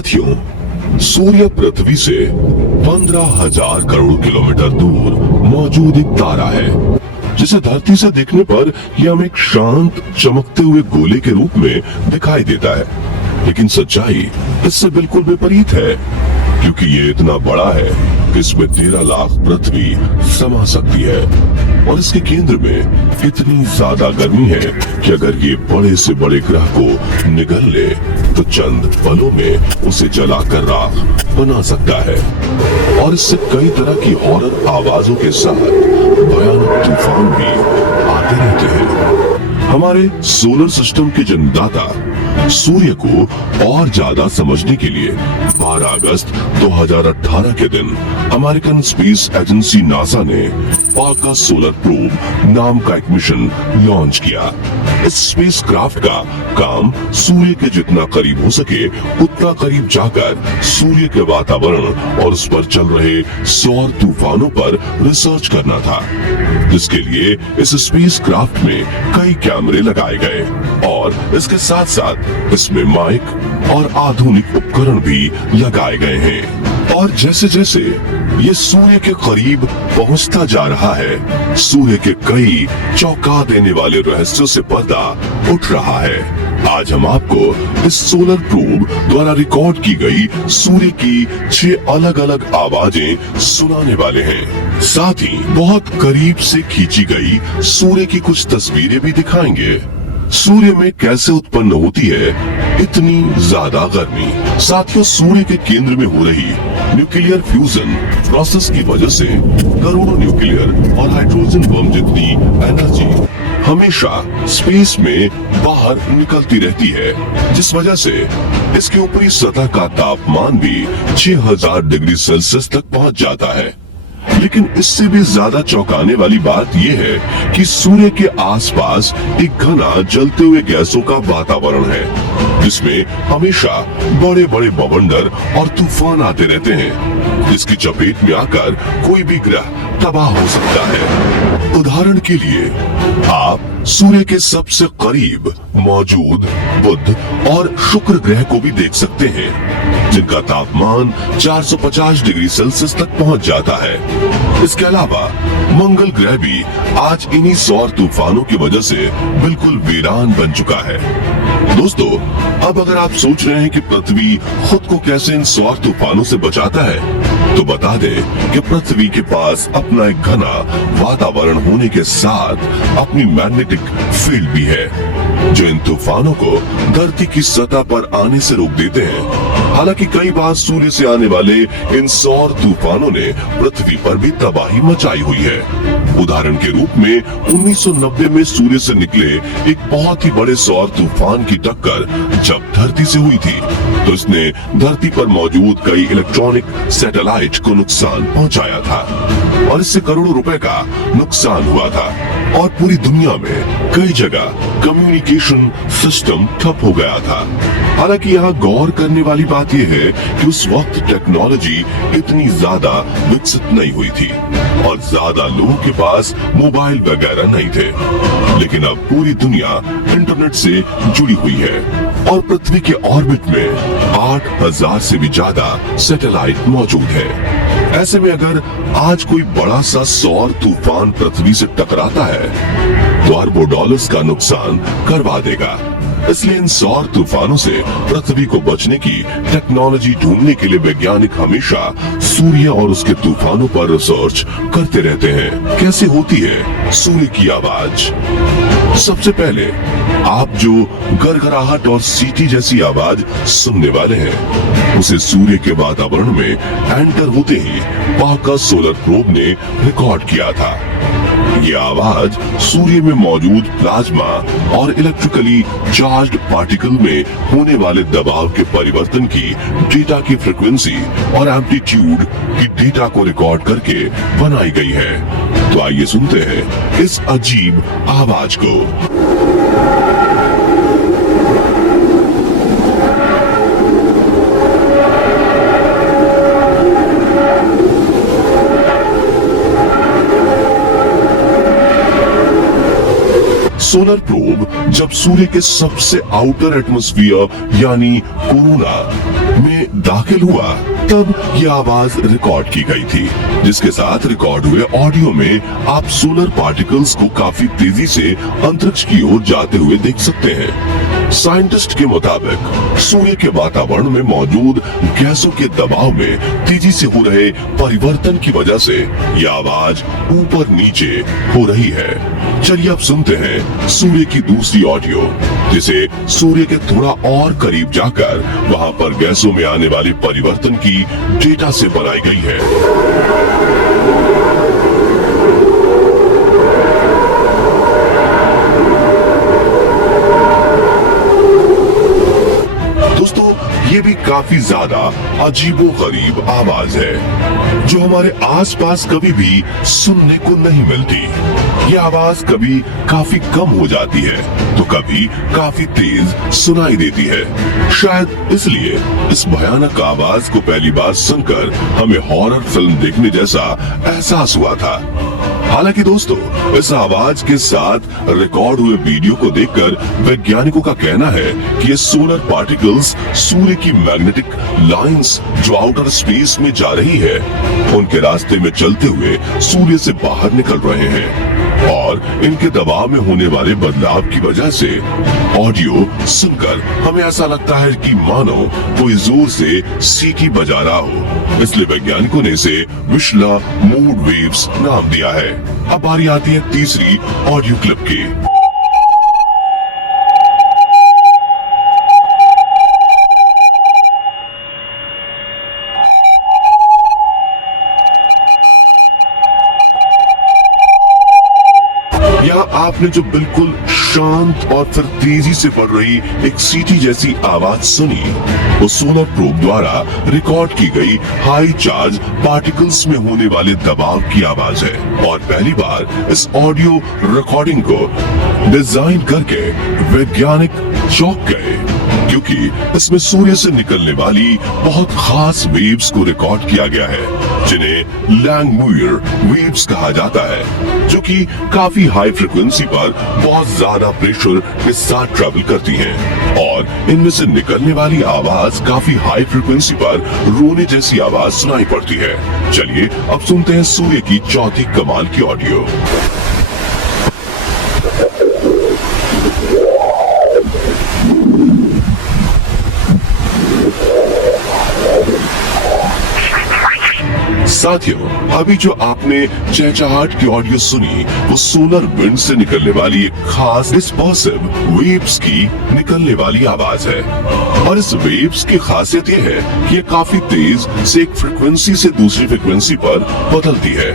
साथियों, सूर्य पृथ्वी से 15,000 करोड़ किलोमीटर दूर मौजूद एक तारा है जिसे धरती से देखने पर यह हमें एक शांत चमकते हुए गोले के रूप में दिखाई देता है। लेकिन सच्चाई इससे बिल्कुल विपरीत है, क्योंकि ये इतना बड़ा है कि इसमें 13 लाख पृथ्वी समा सकती है और इसके केंद्र में इतनी ज्यादा गर्मी है कि अगर ये बड़े से बड़े ग्रह को निगल ले तो चंद पलों में उसे जलाकर राख बना सकता है। और इससे कई तरह की हॉरर आवाजों के साथ भयानक तूफान भी आते रहते हैं। हमारे सोलर सिस्टम के जन्मदाता सूर्य को और ज्यादा समझने के लिए 12 अगस्त 2018 के दिन अमेरिकन स्पेस एजेंसी नासा ने पार्कर सोलर प्रोब नाम का एक मिशन लॉन्च किया। इस स्पेस क्राफ्ट का काम सूर्य के जितना करीब हो सके उतना करीब जाकर सूर्य के वातावरण और उस पर चल रहे सौर तूफानों पर रिसर्च करना था, जिसके लिए इस स्पेस क्राफ्ट में कई कैमरे लगाए गए और इसके साथ साथ इसमें माइक और आधुनिक उपकरण भी लगाए गए हैं। और जैसे जैसे ये सूर्य के करीब पहुंचता जा रहा है, सूर्य के कई चौंका देने वाले रहस्यों से पर्दा उठ रहा है। आज हम आपको इस सोलर प्रोब द्वारा रिकॉर्ड की गई सूर्य की 6 अलग अलग आवाजें सुनाने वाले हैं। साथ ही बहुत करीब से खींची गई सूर्य की कुछ तस्वीरें भी दिखाएंगे। सूर्य में कैसे उत्पन्न होती है इतनी ज्यादा गर्मी। साथियों, सूर्य के केंद्र में हो रही न्यूक्लियर फ्यूजन प्रोसेस की वजह से करोड़ों न्यूक्लियर और हाइड्रोजन बम जितनी एनर्जी हमेशा स्पेस में बाहर निकलती रहती है, जिस वजह से इसके ऊपरी सतह का तापमान भी 6000 डिग्री सेल्सियस तक पहुंच जाता है। लेकिन इससे भी ज्यादा चौंकाने वाली बात यह है कि सूर्य के आसपास एक घना जलते हुए गैसों का वातावरण है, जिसमें हमेशा बड़े बड़े बवंडर और तूफान आते रहते हैं, जिसकी चपेट में आकर कोई भी ग्रह तबाह हो सकता है। उदाहरण के लिए आप सूर्य के सबसे करीब मौजूद बुध और शुक्र ग्रह को भी देख सकते हैं, जिनका तापमान 450 डिग्री सेल्सियस तक पहुंच जाता है। इसके अलावा मंगल ग्रह भी आज इन्हीं सौर तूफानों की वजह से बिल्कुल वीरान बन चुका है। दोस्तों, अब अगर आप सोच रहे हैं कि पृथ्वी खुद को कैसे इन सौर तूफानों से बचाता है, तो बता दें कि पृथ्वी के पास अपना एक घना वातावरण होने के साथ अपनी मैग्नेटिक फील्ड भी है, जो इन तूफानों को धरती की सतह पर आने से रोक देते हैं। हालांकि कई बार सूर्य से आने वाले इन सौर तूफानों ने पृथ्वी पर भी तबाही मचाई हुई है। उदाहरण के रूप में 1990 में सूर्य से निकले एक बहुत ही बड़े सौर तूफान की टक्कर जब धरती से हुई थी, तो इसने धरती पर मौजूद कई इलेक्ट्रॉनिक सैटेलाइट को नुकसान पहुंचाया था और इससे करोड़ों रुपए का नुकसान हुआ था और पूरी दुनिया में कई जगह कम्युनिकेशन सिस्टम ठप हो गया था। हालांकि यहाँ गौर करने वाली बात यह है कि उस वक्त टेक्नोलॉजी इतनी ज्यादा विकसित नहीं हुई थी और ज्यादा लोगों के पास मोबाइल वगैरह नहीं थे, लेकिन अब पूरी दुनिया इंटरनेट से जुड़ी हुई है और पृथ्वी के ऑर्बिट में 8000 से भी ज्यादा सैटेलाइट मौजूद है। ऐसे में अगर आज कोई बड़ा सा सौर तूफान पृथ्वी से टकराता है तो अरबों डॉलर्स का नुकसान करवा देगा। इसलिए इन सौर तूफानों से पृथ्वी को बचने की टेक्नोलॉजी ढूंढने के लिए वैज्ञानिक हमेशा सूर्य और उसके तूफानों पर रिसर्च करते रहते हैं। कैसे होती है सूर्य की आवाज? सबसे पहले आप जो गड़गड़ाहट और सीटी जैसी आवाज सुनने वाले हैं, उसे सूर्य के वातावरण में एंटर होते ही पार्कर सोलर प्रोब ने रिकॉर्ड किया था। ये आवाज सूर्य में मौजूद प्लाज्मा और इलेक्ट्रिकली चार्ज्ड पार्टिकल में होने वाले दबाव के परिवर्तन की डेटा की फ्रीक्वेंसी और एम्पलीट्यूड की डेटा को रिकॉर्ड करके बनाई गई है। तो आइए सुनते हैं इस अजीब आवाज को। सोलर प्रोब जब सूर्य के सबसे आउटर एटमॉस्फेयर यानी कोरोना में दाखिल हुआ तब यह आवाज रिकॉर्ड की गई थी, जिसके साथ रिकॉर्ड हुए ऑडियो में आप सोलर पार्टिकल्स को काफी तेजी से अंतरिक्ष की ओर जाते हुए देख सकते हैं। साइंटिस्ट के मुताबिक सूर्य के वातावरण में मौजूद गैसों के दबाव में तेजी से हो रहे परिवर्तन की वजह से यह आवाज ऊपर नीचे हो रही है। चलिए अब सुनते हैं सूर्य की दूसरी ऑडियो, जिसे सूर्य के थोड़ा और करीब जाकर वहां पर गैसों में आने वाले परिवर्तन की डेटा से बनाई गई है। ये भी काफी ज्यादा अजीबोगरीब आवाज है जो हमारे आसपास कभी भी सुनने को नहीं मिलती। ये आवाज कभी काफी कम हो जाती है तो कभी काफी तेज सुनाई देती है। शायद इसलिए इस भयानक आवाज को पहली बार सुनकर हमें हॉरर फिल्म देखने जैसा एहसास हुआ था। हालांकि दोस्तों, इस आवाज के साथ रिकॉर्ड हुए वीडियो को देखकर वैज्ञानिकों का कहना है कि ये सोलर पार्टिकल्स सूर्य की मैग्नेटिक लाइंस जो आउटर स्पेस में जा रही है, उनके रास्ते में चलते हुए सूर्य से बाहर निकल रहे हैं और इनके दबाव में होने वाले बदलाव की वजह से ऑडियो सुनकर हमें ऐसा लगता है कि मानो कोई जोर से सीटी बजा रहा हो। इसलिए वैज्ञानिकों ने इसे विशला मूड वेव्स नाम दिया है। अब बारी आती है तीसरी ऑडियो क्लिप की। यहाँ आपने जो बिल्कुल शांत और फिर तेजी से बढ़ रही एक सीटी जैसी आवाज सुनी, वो सोलर प्रोब द्वारा रिकॉर्ड की गई हाई चार्ज पार्टिकल्स में होने वाले दबाव की आवाज है। और पहली बार इस ऑडियो रिकॉर्डिंग को डिजाइन करके वैज्ञानिक चौंक गए, क्योंकि इसमें सूर्य से निकलने वाली बहुत खास वेव्स को रिकॉर्ड किया गया है, जिन्हें लैंगमुइर वेव्स कहा जाता है, जो कि काफी हाई फ्रिक्वेंसी पर बहुत ज्यादा प्रेशर के साथ ट्रैवल करती हैं और इनमें से निकलने वाली आवाज काफी हाई फ्रिक्वेंसी पर रोने जैसी आवाज सुनाई पड़ती है। चलिए अब सुनते हैं सूर्य की चौथी कमाल की ऑडियो। साथियों, अभी जो आपने चहचहाट की ऑडियो सुनी, वो सोलर विंड से निकलने वाली एक खास डिस्पर्सिव वेव्स की निकलने वाली आवाज है। और इस वेव्स की खासियत ये है कि ये काफी तेज से एक फ्रिक्वेंसी से दूसरी फ्रिक्वेंसी पर बदलती है,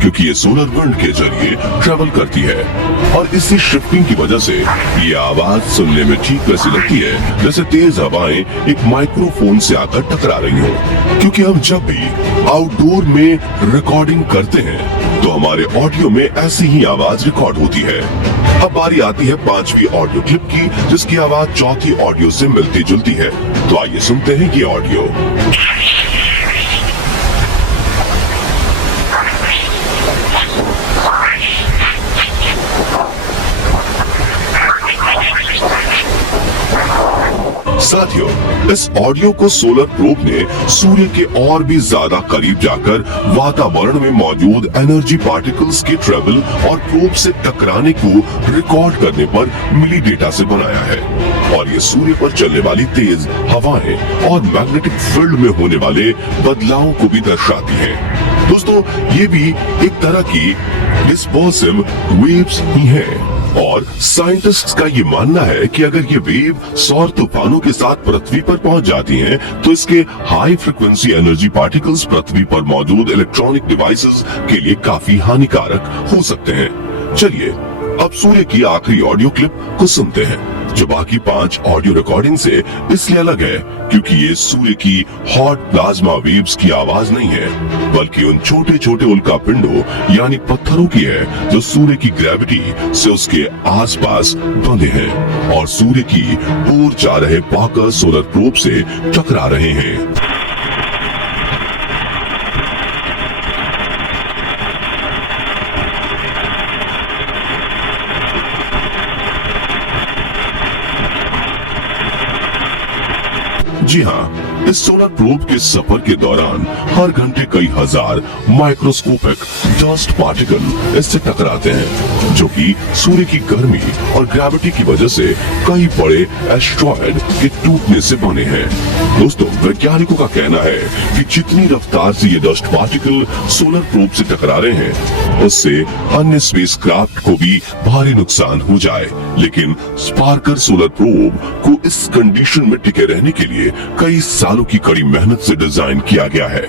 क्योंकि ये सोलर विंड के जरिए ट्रेवल करती है। और इसी शिफ्टिंग की वजह से ये आवाज सुनने में ठीक वैसी लगती है जैसे तेज हवाएं एक माइक्रोफोन से आकर टकरा रही हो। क्योंकि हम जब भी आउटडोर में रिकॉर्डिंग करते हैं तो हमारे ऑडियो में ऐसी ही आवाज रिकॉर्ड होती है। अब बारी आती है पांचवी ऑडियो क्लिप की, जिसकी आवाज चौथी ऑडियो से मिलती जुलती है। तो आइए सुनते हैं ये ऑडियो। साथियों, इस ऑडियो को सोलर प्रोब ने सूर्य के और भी ज्यादा करीब जाकर वातावरण में मौजूद एनर्जी पार्टिकल्स के ट्रेवल और प्रोब से टकराने को रिकॉर्ड करने पर मिली डेटा से बनाया है। और ये सूर्य पर चलने वाली तेज हवाएं और मैग्नेटिक फील्ड में होने वाले बदलावों को भी दर्शाती है। दोस्तों, ये भी एक तरह की डिस्पर्सिव वेव्स ही है। और साइंटिस्ट्स का ये मानना है कि अगर ये वेव सौर तूफानों के साथ पृथ्वी पर पहुंच जाती हैं, तो इसके हाई फ्रिक्वेंसी एनर्जी पार्टिकल्स पृथ्वी पर मौजूद इलेक्ट्रॉनिक डिवाइसेस के लिए काफी हानिकारक हो सकते हैं। चलिए अब सूर्य की आखिरी ऑडियो क्लिप को सुनते हैं, जो बाकी 5 ऑडियो रिकॉर्डिंग से इसलिए अलग है क्योंकि ये सूर्य की हॉट प्लाज्मा वेव्स की आवाज नहीं है, बल्कि उन छोटे छोटे उल्का पिंडों यानी पत्थरों की है जो सूर्य की ग्रेविटी से उसके आसपास बंधे हैं और सूर्य की ओर जा रहे पाकर सोलर प्रोब से टकरा रहे हैं। जी हाँ, इस सोलर प्रोब के सफर के दौरान हर घंटे कई हजार माइक्रोस्कोपिक डस्ट पार्टिकल इससे टकराते हैं, जो कि सूर्य की गर्मी और ग्रेविटी की वजह से कई बड़े एस्ट्रॉयड के टूटने से बने हैं। दोस्तों, वैज्ञानिकों का कहना है कि जितनी रफ्तार से ये डस्ट पार्टिकल सोलर प्रोब से टकरा रहे हैं, उससे अन्य स्पेसक्राफ्ट को भी भारी नुकसान हो जाए। लेकिन स्पार्कर सोलर प्रोब को इस कंडीशन में टिके रहने के लिए कई सालों की कड़ी मेहनत से डिजाइन किया गया है।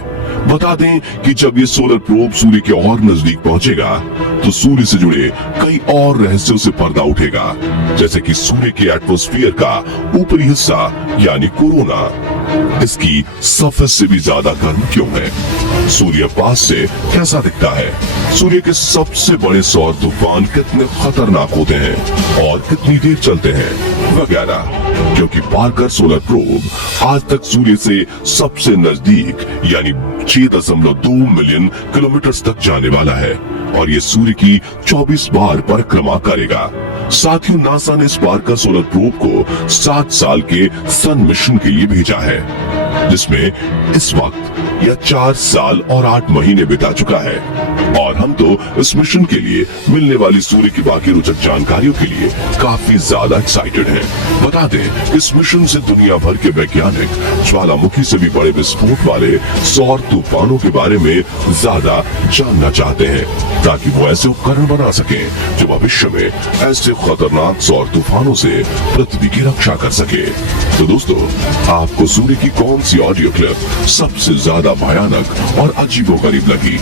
बता दें कि जब ये सोलर प्रोब सूर्य के और नजदीक पहुंचेगा तो सूर्य से जुड़े कई और रहस्यों से पर्दा उठेगा, जैसे कि सूर्य के एटमॉस्फेयर का ऊपरी हिस्सा यानी कोरोना, इसकी सरफेस से भी ज्यादा गर्म क्यों है, सूर्य पास से कैसा दिखता है, सूर्य के सबसे बड़े सौर तूफान कितने खतरनाक होते हैं और कितनी देर चलते हैं वगैरह। क्योंकि पार्कर सोलर प्रोब आज तक सूर्य से सबसे नजदीक यानी 6.2 मिलियन किलोमीटर तक जाने वाला है और ये सूर्य की 24 बार परिक्रमा करेगा। साथियों, नासा ने इस पार्कर सोलर प्रोब को 7 साल के सन मिशन के लिए भेजा है, जिसमें इस वक्त यह 4 साल और 8 महीने बिता चुका है और हम तो इस मिशन के लिए मिलने वाली सूर्य की बाकी रोचक जानकारियों के लिए काफी ज्यादा एक्साइटेड हैं। बता दें, इस मिशन से दुनिया भर के वैज्ञानिक ज्वालामुखी से भी बड़े विस्फोट वाले सौर तूफानों के बारे में ज्यादा जानना चाहते हैं, ताकि वो ऐसे उपकरण बना सके जो भविष्य में ऐसे खतरनाक सौर तूफानों से पृथ्वी की रक्षा कर सके। तो दोस्तों, आपको सूर्य की कौन सी ऑडियो क्लिप सबसे ज्यादा भयानक और अजीबोगरीब लगी?